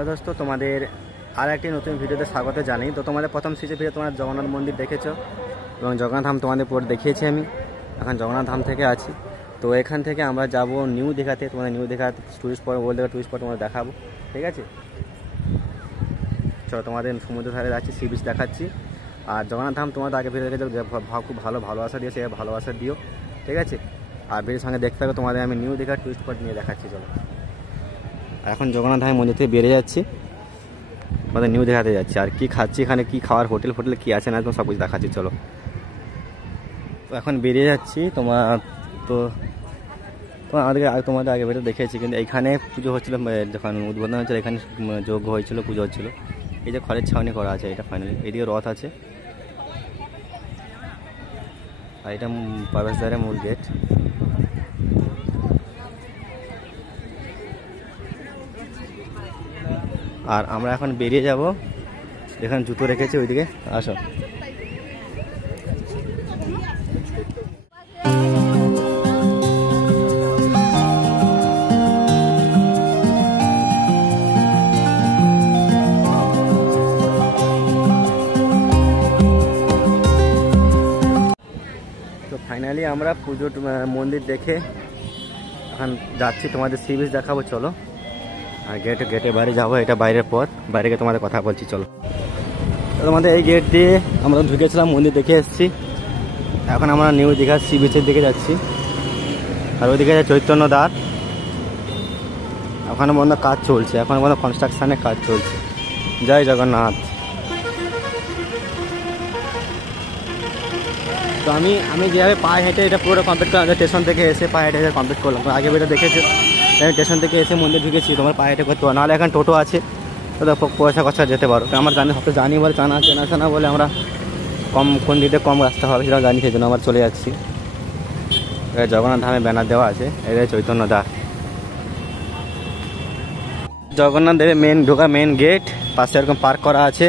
হ্যালো দোস্ত, তোমাদের আর একটি নতুন ভিডিওতে স্বাগত জানাই। তো তোমাদের প্রথম সিরিজের ভিডিও তোমরা জগন্নাথ মন্দির দেখেছো এবং জগন্নাথ ধাম তোমাদের পরে দেখিয়েছি আমি। এখন জগন্নাথ ধাম থেকে আছি, তো এখান থেকে আমরা যাব নিউ দীঘাতে। তোমাদের নিউ Digha tourist spot, old Digha tourist spot তোমাদের দেখাবো, ঠিক আছে? চলো, তোমাদের সমুদ্র ধারে যাচ্ছি, সি বিচ দেখাচ্ছি। আর জগন্নাথ ধাম তোমাদের আগে ভিডিও দেখে খুব ভালোবাসা দিয়েছে, ভালোবাসা দিও, ঠিক আছে? আর ভিডিওর সঙ্গে দেখতে থাকো, তোমাদের আমি নিউ দীঘা টুরিস্ট স্পট নিয়ে দেখাচ্ছি। চলো, এখন জগন্নাথ ধামের মন্দির থেকে বেরিয়ে যাচ্ছি, আমাদের নিউ দীঘাতে যাচ্ছি। আর কি খাচ্ছি, এখানে কি খাওয়ার হোটেল কী আছে না তোমার সব কিছু দেখাচ্ছি। চলো, তো এখন বেরিয়ে যাচ্ছি। তোমাদের আগে বেরিয়ে দেখেছি, কিন্তু এখানে পুজো হচ্ছিলো, যখন উদ্বোধন হচ্ছিলো এখানে যজ্ঞ হয়েছিল, পুজো হচ্ছিলো। এই যে খড়ের ছাউনি করা আছে, এটা ফাইনালি। এদিকে রথ আছে, আর এটা প্রবেশদ্বারের মূল গেট। আর আমরা এখন বেরিয়ে যাব, এখানে জুতো রেখেছি ওইদিকে, আসো। তো ফাইনালি আমরা পুজোর মন্দির দেখে এখন যাচ্ছি, তোমাদের সি বিচ দেখাবো। চলো, আর গেটে বাইরে যাবো, এটা বাইরের পথ, বাইরে গিয়ে তোমাদের কথা বলছি। চলো, তোমাদের এই গেট দিয়ে আমরা ঢুকেছিলাম, মন্দির দেখে এসেছি। এখন আমরা নিউ দীঘা সি বিচের দিকে যাচ্ছি। আর ওইদিকে চৈতন্য দ্বার, ওখানে বন্ধ কাজ চলছে, এখন বন্ধ কনস্ট্রাকশানের কাজ চলছে। জয় জগন্নাথ। তো আমি যেভাবে পায়ে হেঁটে এটা পুরো কমপ্লিট করলাম, স্টেশন থেকে এসে পায়ে হেঁটে কমপ্লিট করলাম। আগে বেটা দেখেছো, আমি স্টেশন থেকে এসে মন্দির ঢুকেছি, তোমার পায়ে হেঁটে করতে পারো, নাহলে এখন টোটো আছে, তো পয়সা খরচা যেতে পারো। আমার জানি বলে চেনা বলে আমরা কোন দিকে কম রাস্তা হবে সেটা জানি, সেই জন্য আমরা চলে যাচ্ছি। জগন্নাথ ধামে ব্যানার দেওয়া আছে, এটা চৈতন্য দ্বার। জগন্নাথ দেবের মেন গেট, পাশে এরকম পার্ক করা আছে,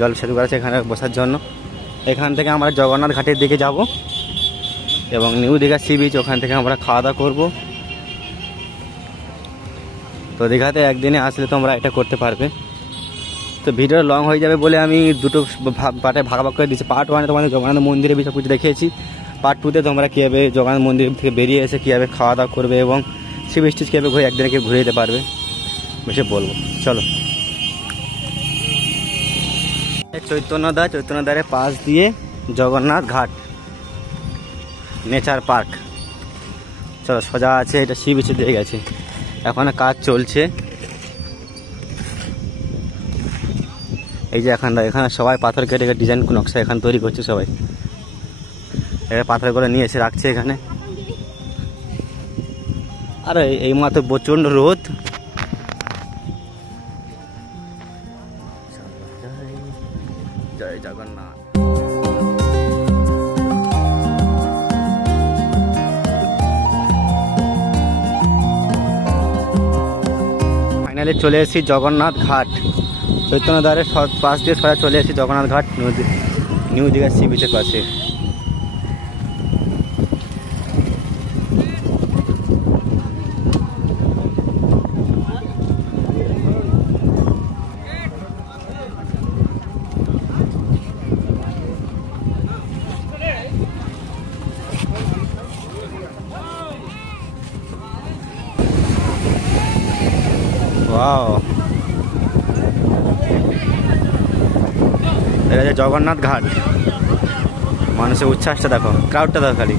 জল সেতু করা আছে এখানে বসার জন্য। এখান থেকে আমরা জগন্নাথ ঘাটের দিকে যাব এবং নিউ দীঘা সি বিচ, ওখান থেকে আমরা খাওয়া দাওয়া করবো। তো দীঘাতে একদিনে আসলে তোমরা এটা করতে পারবে। তো ভিডিও লং হয়ে যাবে বলে আমি দুটো পার্টে ভাগ করে দিচ্ছি। পার্ট 1 তোমাদের জগন্নাথ মন্দিরে সব কিছু দেখিয়েছি, পার্ট 2তে তোমরা কীভাবে জগন্নাথ মন্দির থেকে বেরিয়ে এসে কীভাবে খাওয়া দাওয়া করবে এবং সি বিচ কীভাবে ঘুরে একদিনে ঘুরে যেতে পারবে বেশি বলবো। চলো, চৈতন্য দ্বারের পাশ দিয়ে জগন্নাথ ঘাট, নেচার পার্ক। চলো, সোজা আছে, এটা সি বিচে দিয়ে গেছে, এখন কাজ চলছে। এই যে এখানে সবাই পাথর কেটে ডিজাইন নকশা এখানে তৈরি করছে সবাই, এবার পাথরগুলো নিয়ে এসে রাখছে এখানে। আরে এই মাত্র প্রচণ্ড রোদ। জয় জগন্নাথ। ফাইনালি চলে এসেছি জগন্নাথ ঘাট, চৈতন্য দ্বারের পাশ দিয়ে সোজা চলে এসেছি জগন্নাথ ঘাট, নিউ দীঘা সি বিচের পাশে। ওয়াও, এটা যে জগন্নাথ ঘাট, মানুষের উচ্ছ্বাসটা দেখো, ক্রাউডটা দেখো খালি।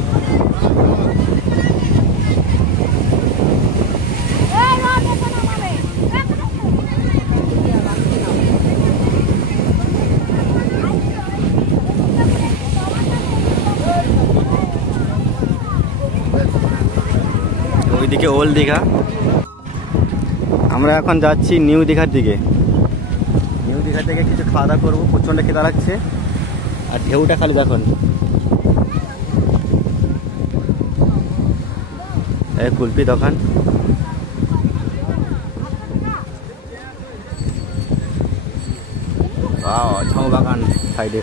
ওইদিকে ওল্ড দীঘা, আমরা এখন যাচ্ছি নিউ দীঘার দিকে। নিউ দীঘা থেকে কিছু খাওয়া দাওয়া করবো, প্রচণ্ড খিদা লাগছে। আর ঢেউটা খালি দেখুন, এই কুলপি দোকান। ঝাউ বাগান সাইডে।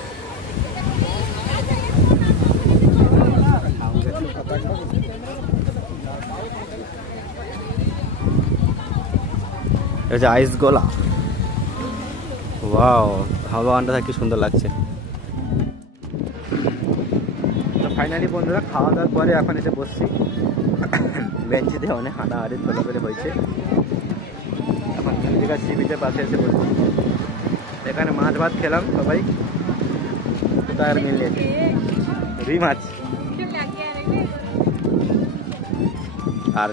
এটা হচ্ছে আইস গোলা। ওয়াও, হাওয়া বাগানটা কি সুন্দর লাগছে। তো ফাইনালি বন্ধুরা খাওয়া দাওয়ার পরে এখন এসে বসছি বেঞ্চিতে, অনেক হাঁটাহাঁড়ি চলাফেরা হয়েছে। এখন সি বিচের পাশে এসে বসছি, এখানে মাছ ভাত খেলাম সবাই, কোথায় আর মিলিয়ে রুই মাছ। আর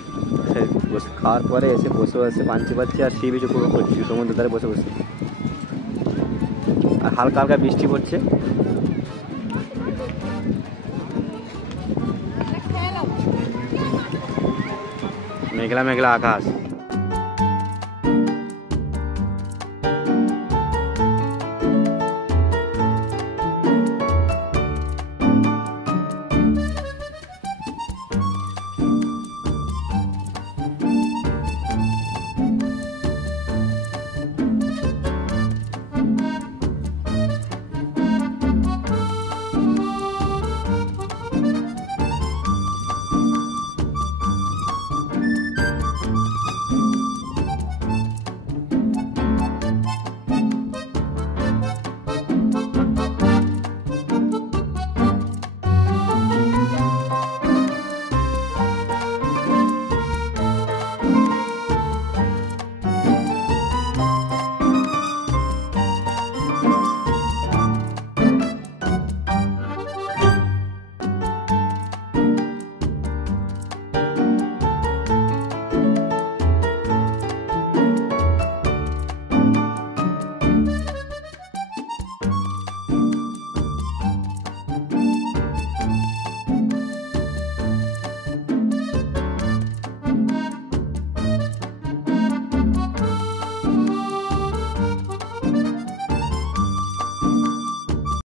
খাওয়ার পরে এসে বসে বসে পাঞ্চি পাচ্ছি আর সি বিচ উপভোগ করছি, সমুদ্র ধারে বসে বসে। আর হালকা হালকা বৃষ্টি পড়ছে। মেঘলা মেঘলা আকাশ।